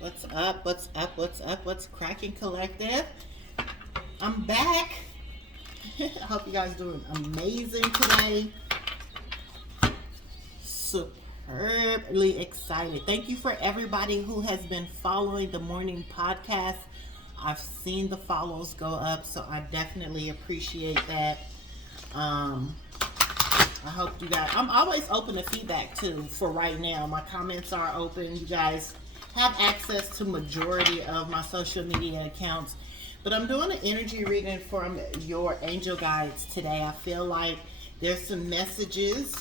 What's up? What's up? What's up? What's cracking, collective? I'm back. I hope you guys doing amazing today. Superbly excited. Thank you for everybody who has been following the morning podcast. I've seen the follows go up, so I definitely appreciate that. I hope you guys, I'm always open to feedback too for right now. My comments are open. You guys have access to majority of my social media accounts, but I'm doing an energy reading from your angel guides today. I feel like there's some messages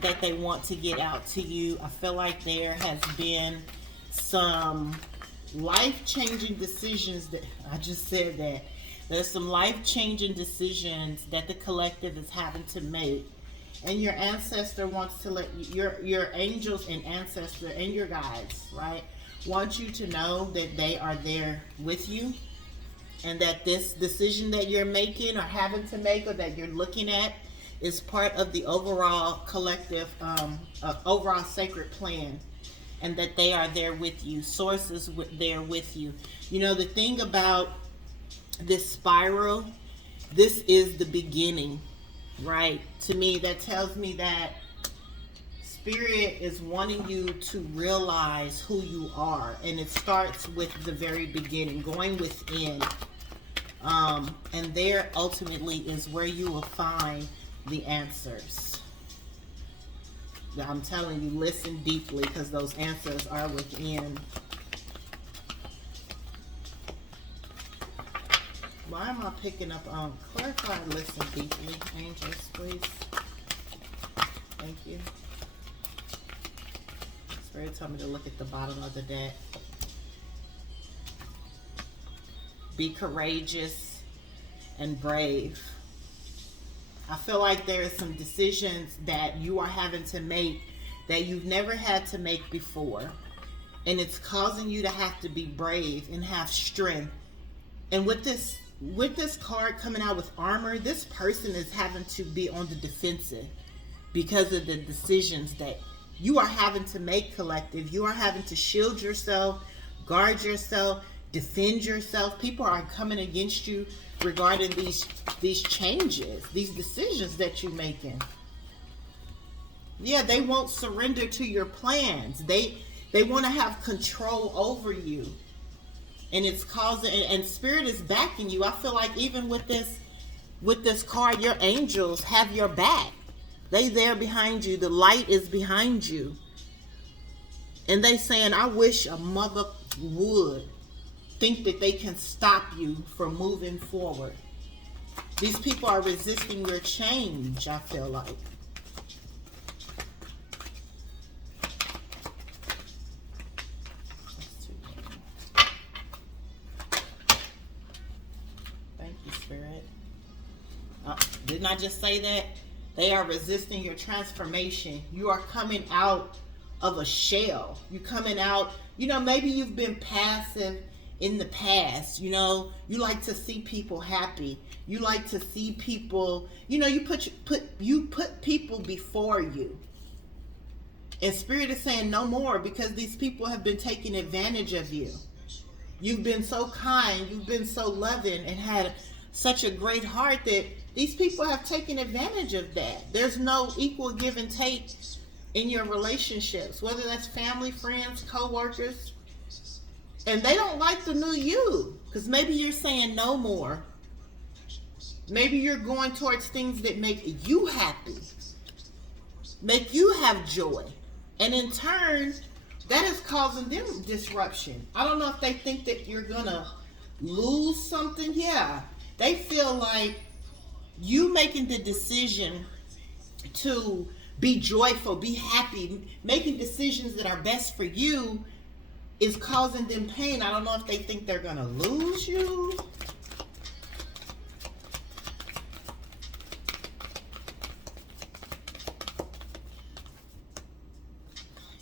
that they want to get out to you. I feel like there has been some life-changing decisions that I just said that there's some life-changing decisions that the collective is having to make, and your ancestor wants to let you, your angels and ancestor and your guides, right, want you to know that they are there with you, and that this decision that you're making or having to make or that you're looking at is part of the overall collective, overall sacred plan, and that they are there with you. Sources there with you. You know, the thing about this spiral, this is the beginning, right? To me, that tells me that Spirit is wanting you to realize who you are, and it starts with the very beginning, going within, and there ultimately is where you will find the answers. I'm telling you, listen deeply, because those answers are within. Why am I picking up on clarify, listen deeply, angels, please? Thank you. Spirit told me to look at the bottom of the deck. Be courageous and brave. I feel like there are some decisions that you are having to make that you've never had to make before. And it's causing you to have to be brave and have strength. And with this card coming out with armor, this person is having to be on the defensive because of the decisions that you are having to make, collective. You are having to shield yourself, guard yourself, defend yourself. People are coming against you regarding these changes, these decisions that you're making. Yeah, they won't surrender to your plans. They want to have control over you. And it's causing, and Spirit is backing you. I feel like even with this card, your angels have your back. They there behind you. The light is behind you. And they saying, I wish a mother would think that they can stop you from moving forward. These people are resisting your change, I feel like. Thank you, Spirit. Didn't I just say that? They are resisting your transformation. You are coming out of a shell. You're coming out, maybe you've been passive in the past. You like to see people happy. You like to see people, you put people before you. And Spirit is saying no more, because these people have been taking advantage of you. You've been so kind, you've been so loving, and had such a great heart that these people have taken advantage of that. There's no equal give and take in your relationships, whether that's family, friends, co-workers. And they don't like the new you, because maybe you're saying no more. Maybe you're going towards things that make you happy, make you have joy. And in turn, that is causing them disruption. I don't know if they think that you're going to lose something. Yeah, they feel like you making the decision to be joyful, be happy, making decisions that are best for you is causing them pain. I don't know if they think they're going to lose you.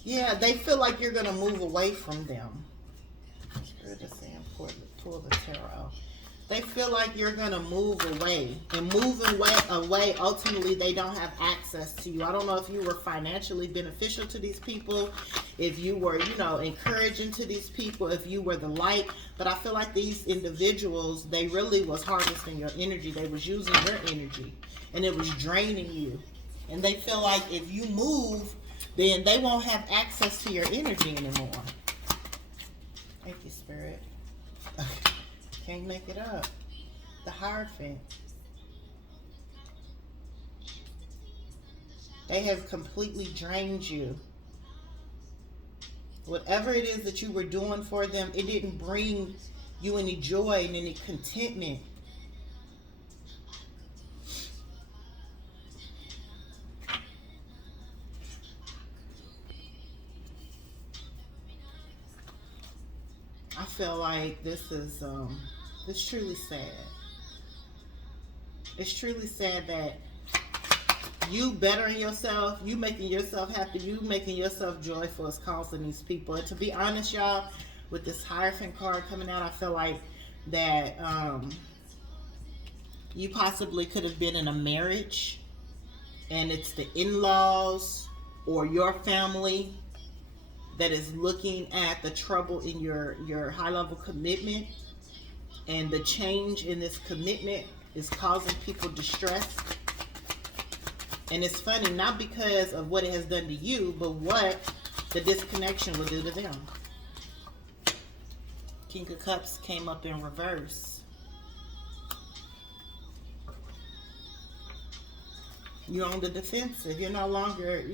Yeah, they feel like you're going to move away from them. Spirit is saying, pull the tarot. They feel like you're gonna move away, and moving away, ultimately they don't have access to you. I don't know if you were financially beneficial to these people, if you were, encouraging to these people, if you were the light, but I feel like these individuals, they really was harvesting your energy. They was using your energy, and it was draining you. And they feel like if you move, then they won't have access to your energy anymore. Thank you, Spirit. Can't make it up. The Hierophant. They have completely drained you. Whatever it is that you were doing for them, it didn't bring you any joy and any contentment. I feel like this is it's truly sad. It's truly sad that you bettering yourself, you making yourself happy, you making yourself joyful is causing these people. And to be honest, y'all, with this Hierophant card coming out, I feel like that you possibly could have been in a marriage, and it's the in-laws or your family that is looking at the trouble in your high-level commitment, and the change in this commitment is causing people distress. And it's funny, not because of what it has done to you, but what the disconnection will do to them. King of Cups came up in reverse. You're on the defensive. You're no longer,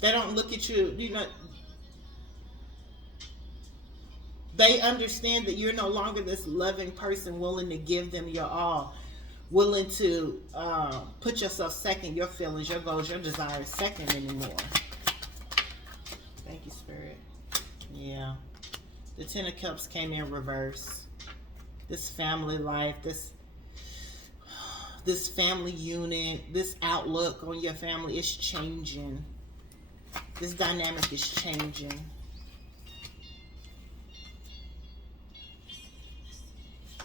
they don't look at you, they understand that you're no longer this loving person willing to give them your all, willing to put yourself second, your feelings, your goals, your desires second anymore. Thank you, Spirit. Yeah. The Ten of Cups came in reverse. This family life, this family unit, this outlook on your family is changing. This dynamic is changing.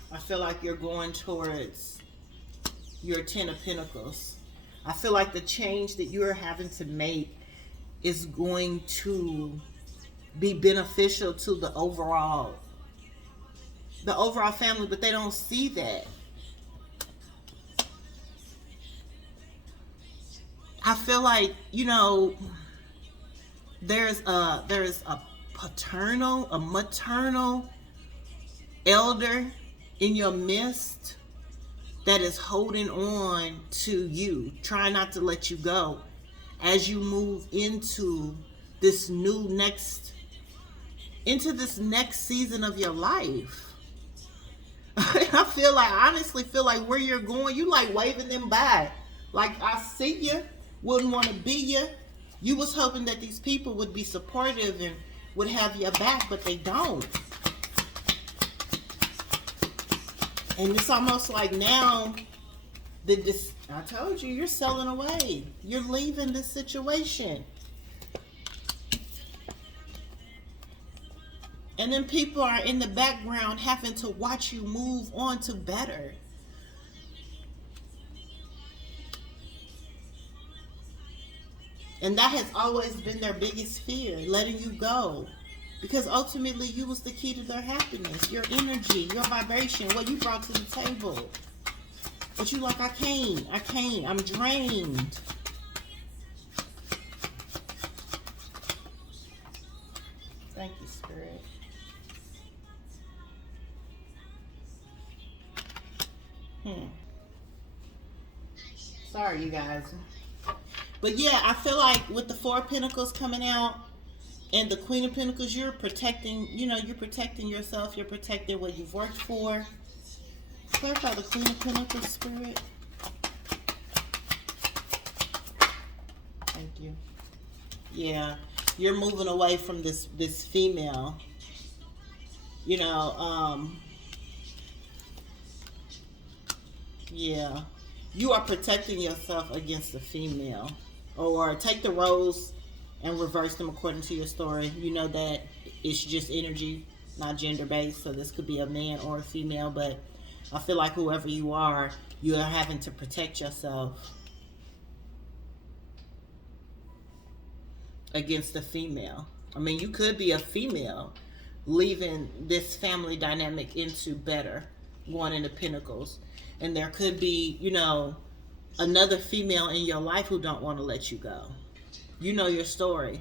I feel like you're going towards your Ten of Pentacles. I feel like the change that you're having to make is going to be beneficial to the overall family, but they don't see that. I feel like, there's a maternal elder in your midst that is holding on to you, trying not to let you go as you move into this next season of your life. I honestly feel like where you're going, you like waving them by. Like, I see you, wouldn't want to be you. You was hoping that these people would be supportive and would have your back, but they don't. And it's almost like now, I told you, you're selling away. You're leaving this situation. And then people are in the background having to watch you move on to better. And that has always been their biggest fear, letting you go. Because ultimately, you was the key to their happiness. Your energy, your vibration, what you brought to the table. But you like, I can't, I'm drained. Thank you, Spirit. Sorry, you guys. But yeah, I feel like with the Four of Pentacles coming out and the Queen of Pentacles, you're protecting, you're protecting yourself. You're protecting what you've worked for. Clarify the Queen of Pentacles, Spirit. Thank you. Yeah, you're moving away from this female. Yeah. You are protecting yourself against a female. Or take the roles and reverse them according to your story. You know that it's just energy. not gender based. So this could be a man or a female, but I feel like whoever you are having to protect yourself against a female. I mean, you could be a female leaving this family dynamic into better, going into pentacles. And there could be, another female in your life who don't want to let you go. You know your story.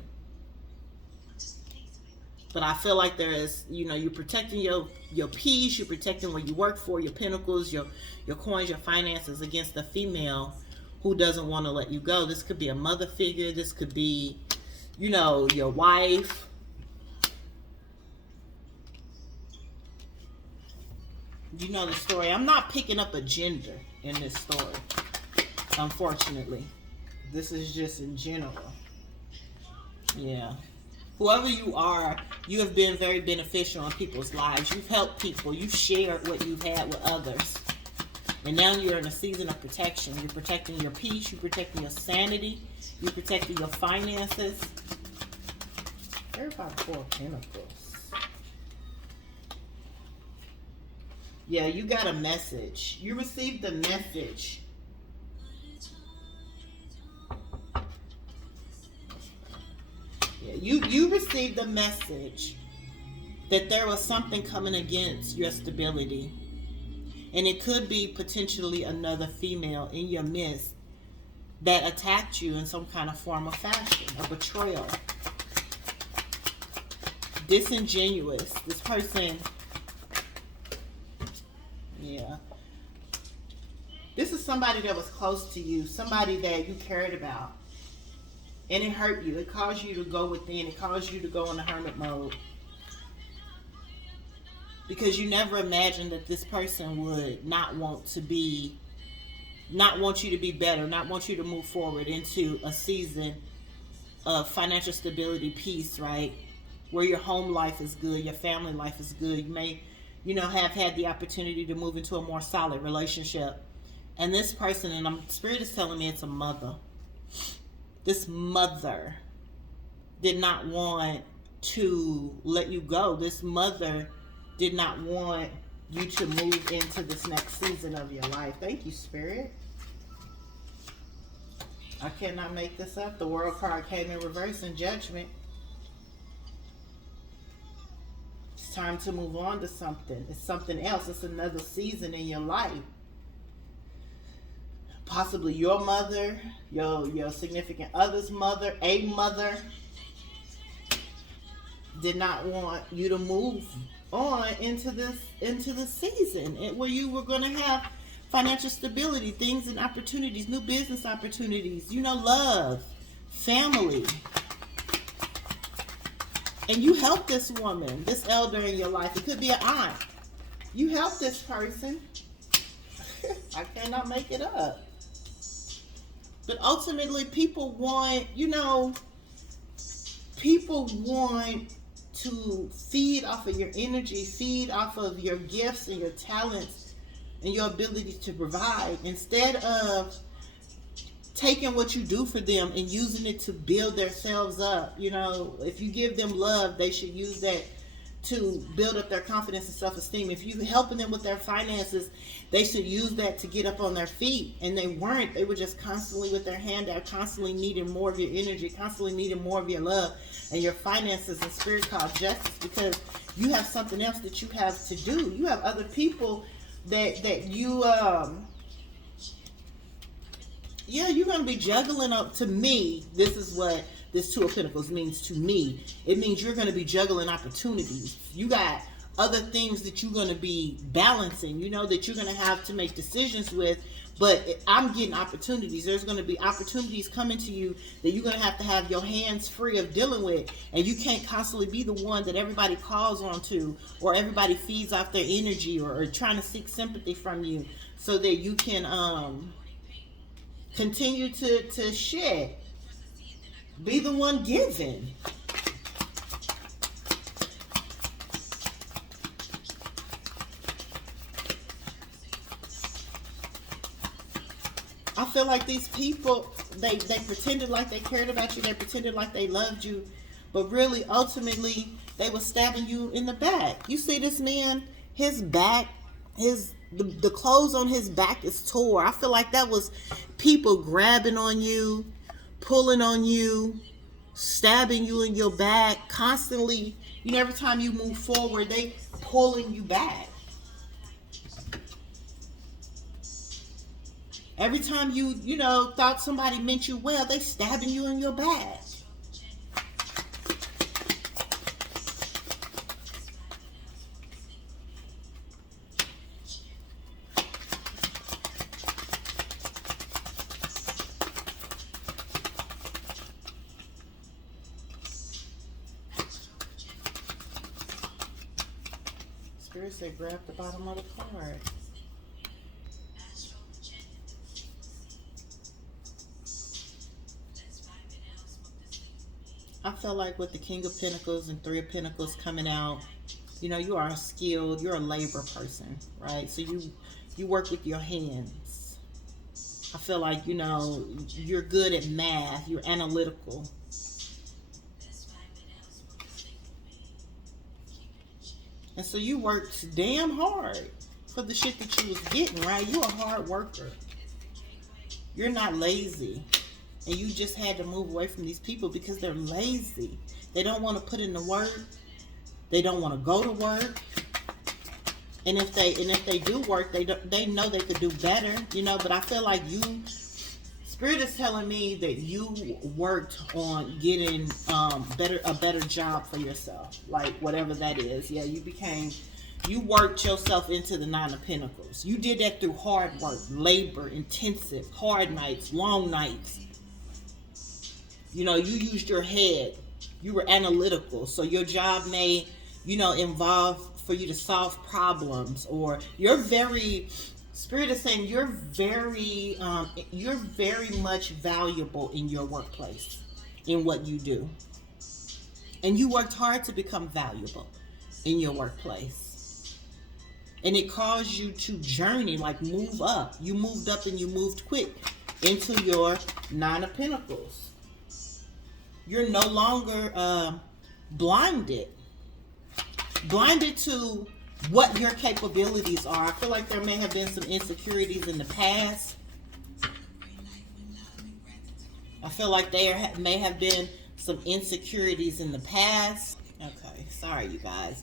But I feel like there is, you're protecting your peace, you're protecting what you work for, your pentacles, your coins, your finances against a female who doesn't want to let you go. This could be a mother figure. This could be, your wife. You know the story. I'm not picking up a gender in this story, unfortunately. This is just in general. Yeah. Whoever you are, you have been very beneficial in people's lives. You've helped people. You've shared what you've had with others. And now you're in a season of protection. You're protecting your peace. You're protecting your sanity. You're protecting your finances. Everybody 4 of Pentacles. Yeah, you got a message. You received a message. Yeah, you received a message that there was something coming against your stability. And it could be potentially another female in your midst that attacked you in some kind of form of fashion, a betrayal. Disingenuous. This person, yeah. This is somebody that was close to you, somebody that you cared about. And it hurt you. It caused you to go within. It caused you to go in the hermit mode. Because you never imagined that this person would not want you to be better, not want you to move forward into a season of financial stability, peace, right? Where your home life is good, your family life is good. You may, have had the opportunity to move into a more solid relationship. And this person, and Spirit is telling me it's a mother. This mother did not want to let you go. This mother did not want you to move into this next season of your life. Thank you, Spirit. I cannot make this up. The World card came in reverse in Judgment. It's time to move on to something. It's something else. It's another season in your life. Possibly your mother, your significant other's mother, a mother did not want you to move on into this season where you were going to have financial stability, things and opportunities, new business opportunities, love, family. And you help this woman, this elder in your life. It could be an aunt. You help this person. I cannot make it up. But ultimately, people want to feed off of your energy, feed off of your gifts and your talents and your ability to provide, instead of taking what you do for them and using it to build themselves up. If you give them love, they should use that to build up their confidence and self-esteem. If you helping them with their finances, they should use that to get up on their feet. And they weren't. They were just constantly with their hand out, constantly needing more of your energy, constantly needing more of your love and your finances. And Spirit called justice, because you have something else that you have to do. You have other people that you you're going to be juggling up. To me, this is what this Two of Pentacles means to me. It means you're going to be juggling opportunities. You got other things that you're going to be balancing, that you're going to have to make decisions with. But I'm getting opportunities. There's going to be opportunities coming to you that you're going to have your hands free of dealing with. And you can't constantly be the one that everybody calls on to, or everybody feeds off their energy, or trying to seek sympathy from you, so that you can continue to shed. Be the one giving. feel like these people, they pretended like they cared about you. They pretended like they loved you. But really, ultimately, they were stabbing you in the back. You see this man, his back, the clothes on his back is tore. I feel like that was people grabbing on you, pulling on you, stabbing you in your back constantly. You know, every time you move forward, they pulling you back. Every time you know, thought somebody meant you well, they stabbing you in your back. Spirit said grab the bottom of the card. I feel like with the King of Pentacles and Three of Pentacles coming out, you know, you are skilled, you're a labor person, right? So you work with your hands. I feel like, you know, you're good at math, you're analytical. And so you worked damn hard for the shit that you was getting, right? You're a hard worker. You're not lazy. And you just had to move away from these people because they're lazy. They don't want to put in the work. They don't want to go to work. And if they do work, they know they could do better, you know. But I feel like Spirit is telling me that you worked on getting a better job for yourself, like whatever that is. Yeah, you worked yourself into the Nine of Pentacles. You did that through hard work, labor, intensive, hard nights, long nights. You know, you used your head. You were analytical. So your job may, you know, involve for you to solve problems, or Spirit is saying you're very much valuable in your workplace, in what you do. And you worked hard to become valuable in your workplace. And it caused you to journey, like move up. You moved up and you moved quick into your Nine of Pentacles. You're no longer blinded to what your capabilities are. I feel like there may have been some insecurities in the past. I feel like there may have been some insecurities in the past. Okay, sorry you guys.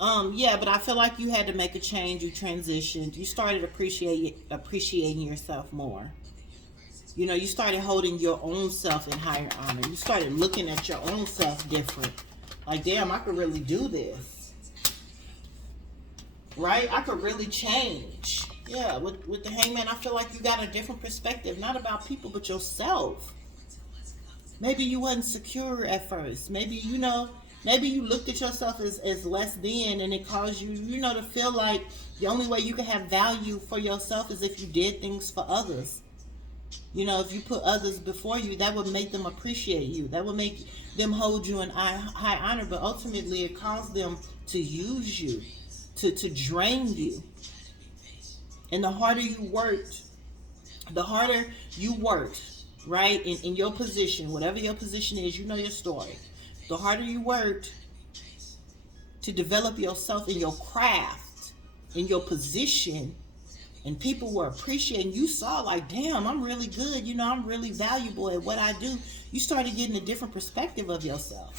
Yeah, but I feel like you had to make a change. You transitioned. You started appreciating yourself more. You know, you started holding your own self in higher honor. You started looking at your own self different. Like, damn, I could really do this. Right? I could really change. Yeah, with the Hangman, I feel like you got a different perspective. Not about people, but yourself. Maybe you wasn't secure at first. Maybe, you know, maybe you looked at yourself as less than, and it caused you, you know, to feel like the only way you can have value for yourself is if you did things for others. You know, if you put others before you, that would make them appreciate you. That would make them hold you in high honor. But ultimately, it caused them to use you, to drain you. And the harder you worked, right, in your position, whatever your position is, you know your story. The harder you worked to develop yourself in your craft, in your position, and people were appreciating, you saw like, damn, I'm really good. You know, I'm really valuable at what I do. You started getting a different perspective of yourself.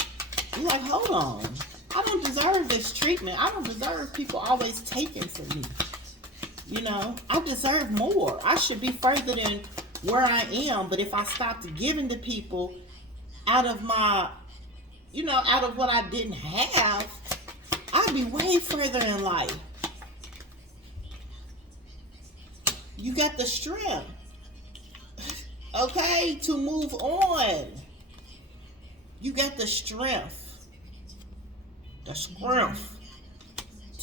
You're like, hold on. I don't deserve this treatment. I don't deserve people always taking from me. You know, I deserve more. I should be further than where I am. But if I stopped giving to people out of my, you know, out of what I didn't have, I'd be way further in life. You got the strength, okay, to move on. You got the strength to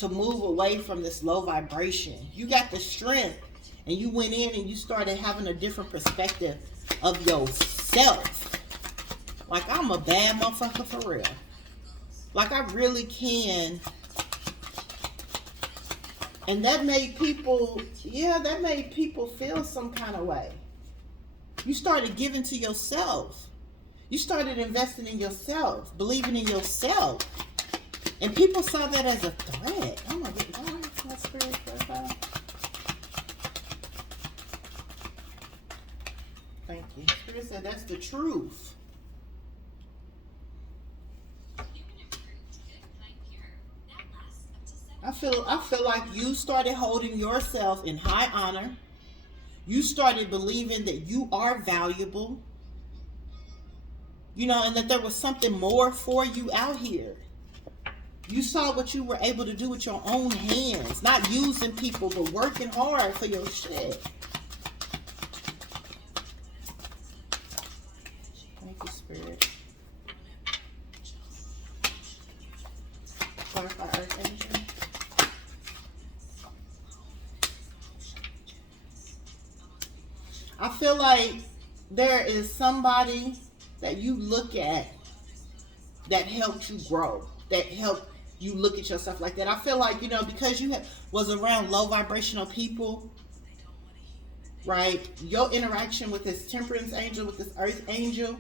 move away from this low vibration. You got the strength, and you went in and you started having a different perspective of yourself. Like, I'm a bad motherfucker for real. Like, I really can. And that made people, feel some kind of way. You started giving to yourself. You started investing in yourself, believing in yourself. And people saw that as a threat. Oh my God. My spirit profile. Thank you. Spirit said that's the truth. I feel like you started holding yourself in high honor. You started believing that you are valuable. You know, and that there was something more for you out here. You saw what you were able to do with your own hands. Not using people, but working hard for your shit. Thank you, Spirit. Clarify Archangel. I feel like there is somebody that you look at that helped you grow, that helped you look at yourself like that. I feel like, you know, because you was around low vibrational people, right? Your interaction with this temperance angel, with this earth angel,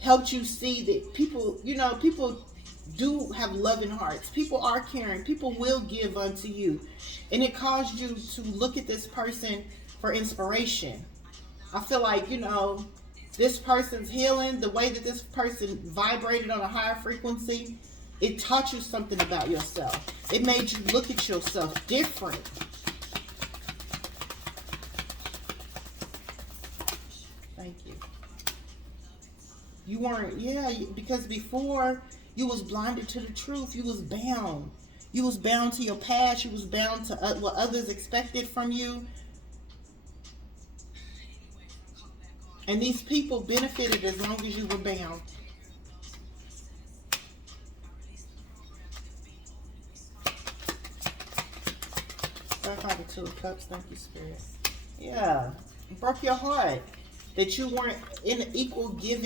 helped you see that people, you know, people do have loving hearts. People are caring. People will give unto you. And it caused you to look at this person for inspiration. I feel like, you know, this person's healing, the way that this person vibrated on a higher frequency, it taught you something about yourself. It made you look at yourself different. Thank you. You weren't, because before you was blinded to the truth. You was bound. You was bound to your past. You was bound to what others expected from you. And these people benefited as long as you were bound. Clarify the Two of Cups. Thank you, Spirit. Yeah. It broke your heart that you weren't in an equal give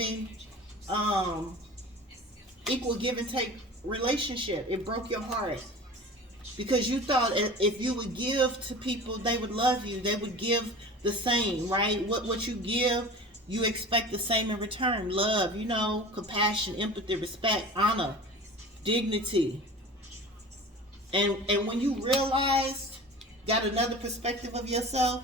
and take relationship. It broke your heart. Because you thought if you would give to people, they would love you. They would give the same, right? What you give, you expect the same in return. Love, you know, compassion, empathy, respect, honor, dignity. And when you realized, got another perspective of yourself,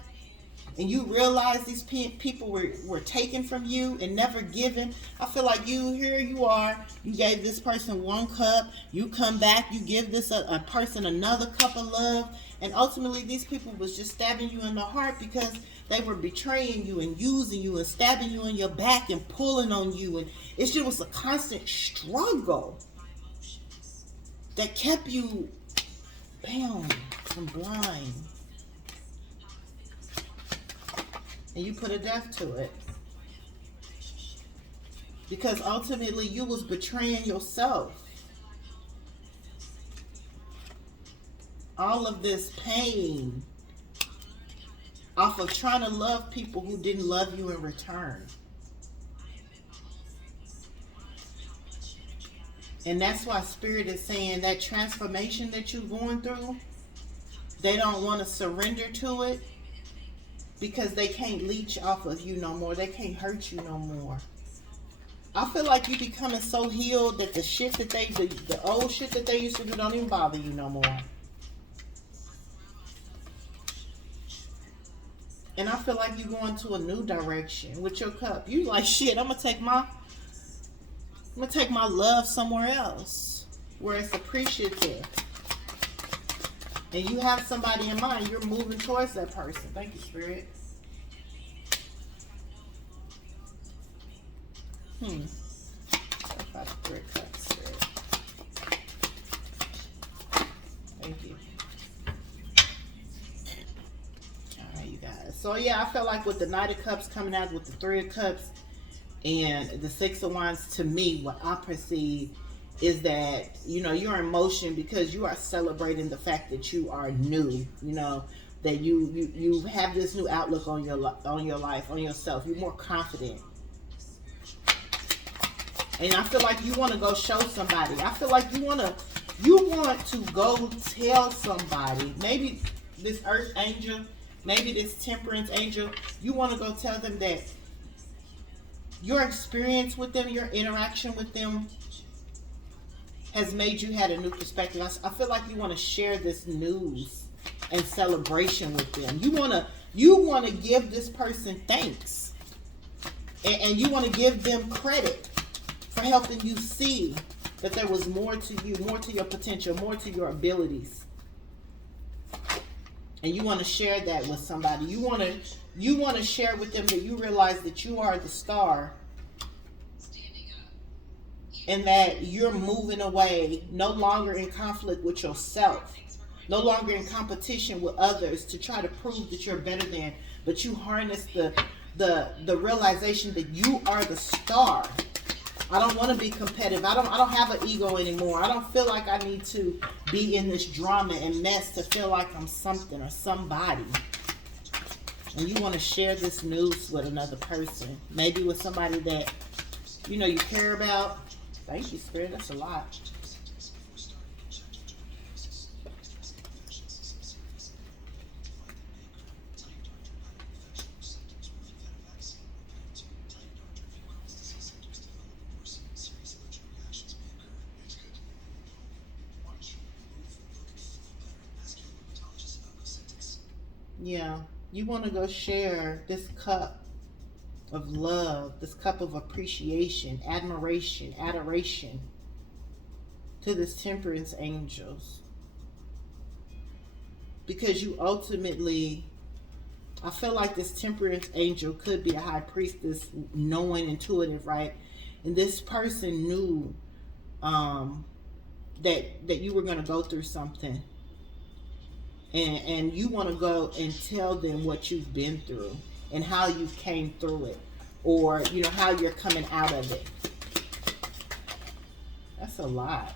and you realize these people were taken from you and never given, I feel like here you are, you gave this person 1 cup, you come back, you give this a person another cup of love, and ultimately these people was just stabbing you in the heart because they were betraying you and using you and stabbing you in your back and pulling on you, and it just was a constant struggle that kept you bound and blind. And you put a death to it. Because ultimately you was betraying yourself. All of this pain off of trying to love people who didn't love you in return. And that's why Spirit is saying that transformation that you're going through, they don't want to surrender to it. Because they can't leech off of you no more. They can't hurt you no more. I feel like you becoming so healed that the shit that the old shit that they used to do don't even bother you no more. And I feel like you going to a new direction with your cup. You like, shit, I'm gonna take my love somewhere else where it's appreciative. And you have somebody in mind, you're moving towards that person. Thank you, Spirit. Spirit. Thank you. Alright, you guys. So yeah, I felt like with the Knight of Cups coming out with the 3 of Cups and the 6 of Wands, to me, what I perceive is that, you know, you're in motion because you are celebrating the fact that you are new, you know, that you have this new outlook on your life, on yourself. You're more confident. And I feel like you want to go show somebody. I feel like you want to go tell somebody, maybe this earth angel, maybe this temperance angel, you want to go tell them that your experience with them, your interaction with them has made you had a new perspective. I feel like you want to share this news and celebration with them. You want to give this person thanks, and you want to give them credit for helping you see that there was more to you, more to your potential, more to your abilities. And you want to share that with somebody. You want to share with them that you realize that you are the star, and that you're moving away, no longer in conflict with yourself, no longer in competition with others to try to prove that you're better than, but you harness the realization that you are the star. I don't want to be competitive. I don't have an ego anymore. I don't feel like I need to be in this drama and mess to feel like I'm something or somebody. And you want to share this news with another person, maybe with somebody that you care about. Thank you, Spirit. That's a lot. Yeah, you want to go share this cup of love, this cup of appreciation, admiration, adoration to this temperance angels. Because you ultimately, I feel like this temperance angel could be a high priestess, knowing, intuitive, right? And this person knew that you were going to go through something. And you want to go and tell them what you've been through and how you came through it, or how you're coming out of it. That's a lot.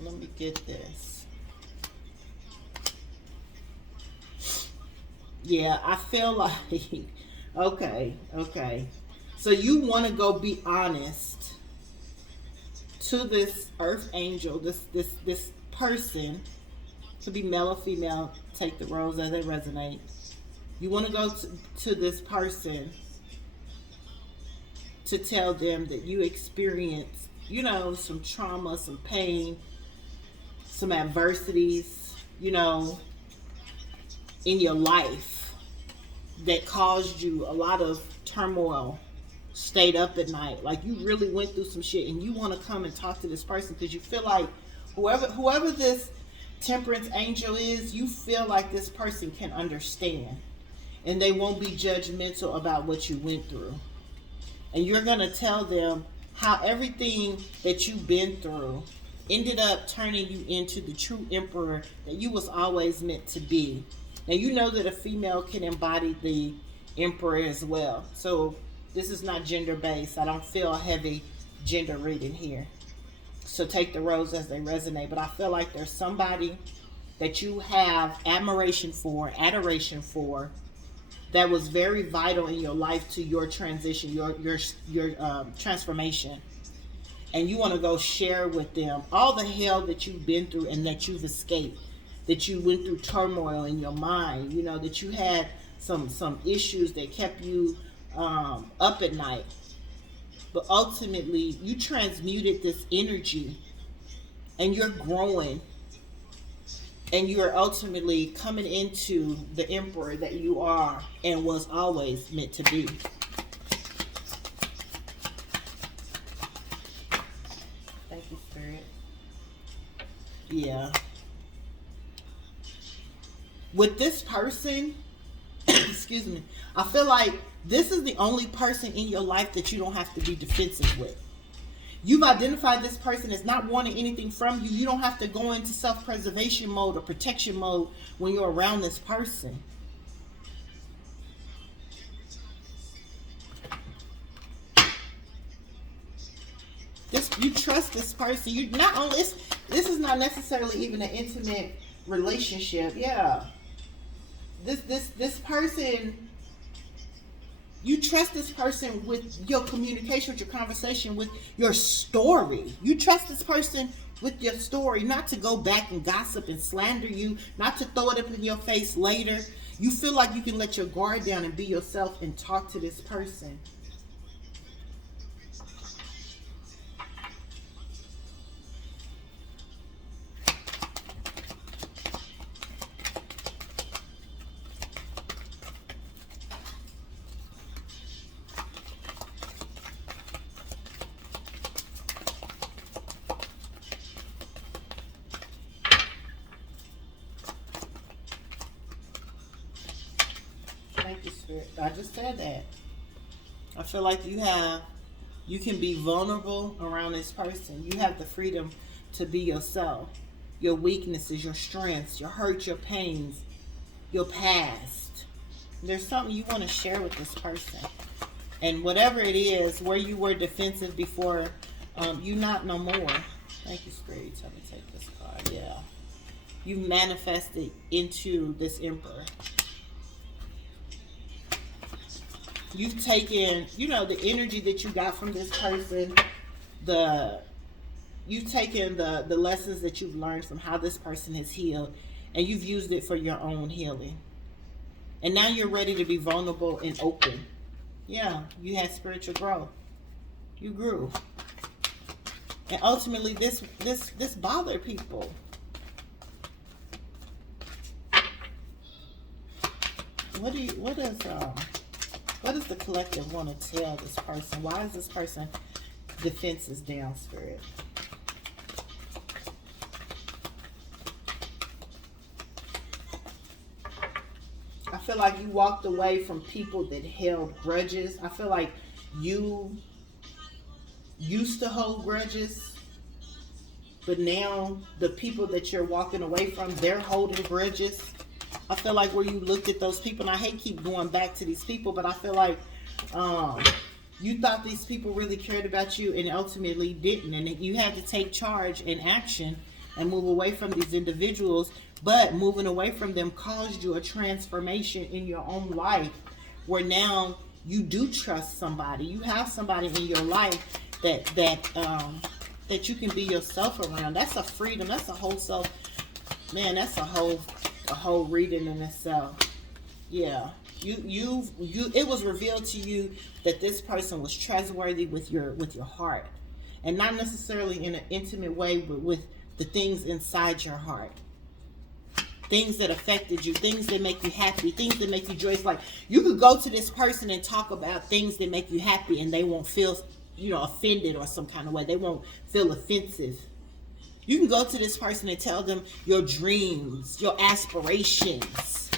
Let me get this. Yeah, I feel like, okay. So you want to go be honest to this earth angel, this person, to be male or female, take the roles as they resonate. You want to go to this person to tell them that you experienced, some trauma, some pain, some adversities, in your life that caused you a lot of turmoil, stayed up at night, like you really went through some shit, and you want to come and talk to this person because you feel like whoever this temperance angel is, you feel like this person can understand and they won't be judgmental about what you went through. And you're going to tell them how everything that you've been through ended up turning you into the true emperor that you was always meant to be. Now, you know that a female can embody the emperor as well. So this is not gender-based. I don't feel a heavy gender reading here. So take the roles as they resonate. But I feel like there's somebody that you have admiration for, adoration for, that was very vital in your life to your transition, your transformation. And you want to go share with them all the hell that you've been through and that you've escaped. That you went through turmoil in your mind, that you had some issues that kept you up at night. But ultimately, you transmuted this energy and you're growing. And you're ultimately coming into the emperor that you are and was always meant to be. Thank you, Spirit. Yeah. With this person, excuse me, I feel like this is the only person in your life that you don't have to be defensive with. You've identified this person as not wanting anything from you. You don't have to go into self-preservation mode or protection mode when you're around this person. You trust this person. You not only this is not necessarily even an intimate relationship. Yeah. This person You trust this person with your communication, with your conversation, with your story. You trust this person with your story, not to go back and gossip and slander you, not to throw it up in your face later. You feel like you can let your guard down and be yourself and talk to this person. Thank you, Spirit. I just said that. I feel like you can be vulnerable around this person. You have the freedom to be yourself. Your weaknesses, your strengths, your hurts, your pains, your past. There's something you want to share with this person. And whatever it is, where you were defensive before, you not no more. Thank you, Spirit. Tell me to take this card. Yeah. You manifested into this Emperor. You've taken, the energy that you got from this person, you've taken the lessons that you've learned from how this person has healed, and you've used it for your own healing. And now you're ready to be vulnerable and open. Yeah, you had spiritual growth. You grew. And ultimately this bothered people. What does the collective want to tell this person? Why is this person defenses down, Spirit? I feel like you walked away from people that held grudges. I feel like you used to hold grudges, but now the people that you're walking away from, they're holding grudges. I feel like where you looked at those people, and I hate keep going back to these people, but I feel like you thought these people really cared about you and ultimately didn't. And you had to take charge and action and move away from these individuals. But moving away from them caused you a transformation in your own life where now you do trust somebody. You have somebody in your life that you can be yourself around. That's a freedom. That's a whole self. Man, that's a whole reading in itself. Yeah. It was revealed to you that this person was trustworthy with your heart, and not necessarily in an intimate way, but with the things inside your heart, things that affected you, things that make you happy, things that make you joyous. Like you could go to this person and talk about things that make you happy, and they won't feel offended or some kind of way. They won't feel offensive. You can go to this person and tell them your dreams, your aspirations,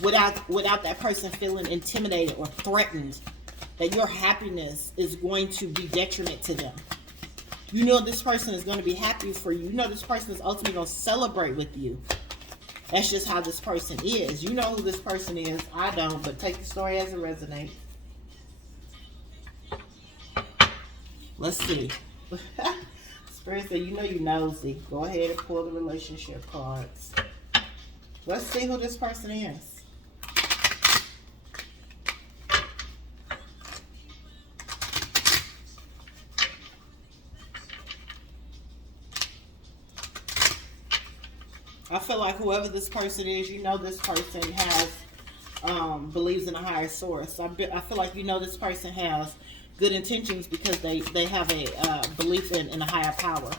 without that person feeling intimidated or threatened that your happiness is going to be detriment to them. This person is going to be happy for you. This person is ultimately going to celebrate with you. That's just how this person is. You know who this person is. I don't, but take the story as it resonates. Let's see. Spirit said, you're nosy. Go ahead and pull the relationship cards. Let's see who this person is. I feel like whoever this person is, this person has, believes in a higher source. I feel like this person has good intentions because they have a belief in a higher power.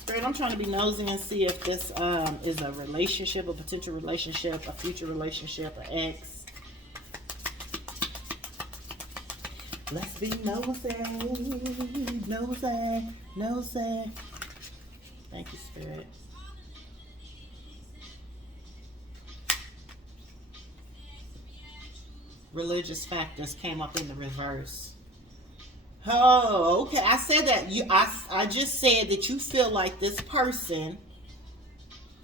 Spirit, I'm trying to be nosy and see if this is a relationship, a potential relationship, a future relationship, an ex. Let's be nosy, nosy, nosy. Thank you, Spirit. Religious factors came up in the reverse. Oh, okay. I said that. I just said that you feel like this person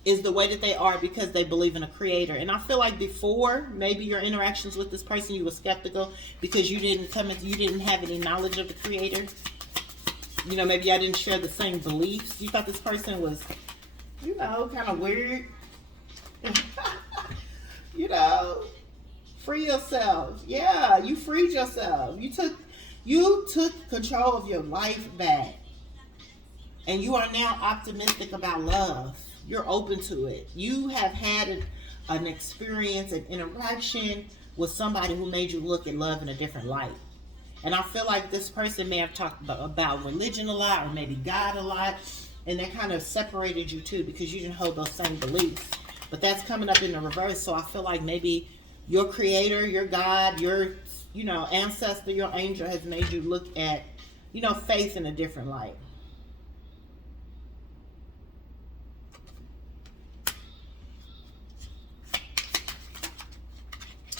is the way that they are because they believe in a creator. And I feel like before, maybe your interactions with this person, you were skeptical because you didn't have any knowledge of the creator. Maybe I didn't share the same beliefs. You thought this person was, kind of weird. you know, free yourself. Yeah, you freed yourself. You took control of your life back. And you are now optimistic about love. You're open to it. You have had an experience, an interaction with somebody who made you look at love in a different light. And I feel like this person may have talked about religion a lot, or maybe God a lot, and that kind of separated you too, because you didn't hold those same beliefs. But that's coming up in the reverse. So I feel like maybe your creator, your God, your, you know, ancestor, your angel has made you look at, you know, faith in a different light.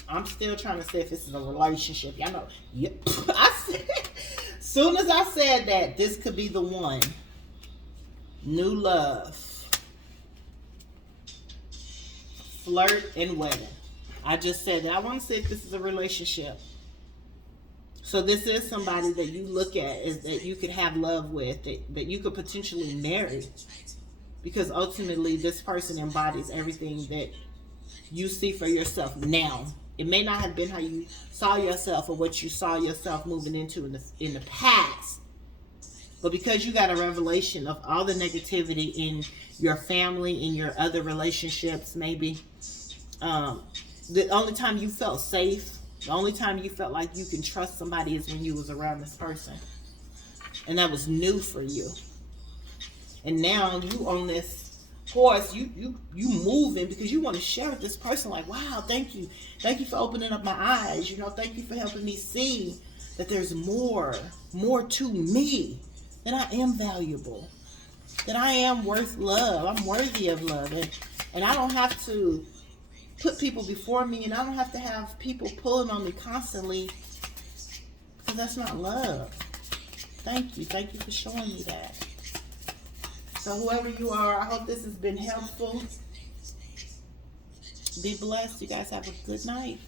I'm still trying to say if this is a relationship. Y'all know. Yep. I said, soon as I said that, this could be the one. New love. Flirt and wedding. I just said that. I want to see if this is a relationship. So this is somebody that you look at as that you could have love with, that you could potentially marry. Because ultimately this person embodies everything that you see for yourself now. It may not have been how you saw yourself or what you saw yourself moving into in the past. But because you got a revelation of all the negativity in your family, in your other relationships, maybe, the only time you felt safe, the only time you felt like you can trust somebody is when you was around this person. And that was new for you. And now you on this horse, you moving because you want to share with this person, like, wow, thank you for opening up my eyes, you know, thank you for helping me see that there's more to me, that I am valuable, that I am worth love, I'm worthy of love, and I don't have to put people before me, and I don't have to have people pulling on me constantly, because that's not love. Thank you for showing me that. So whoever you are, I hope this has been helpful. Be blessed. You guys have a good night.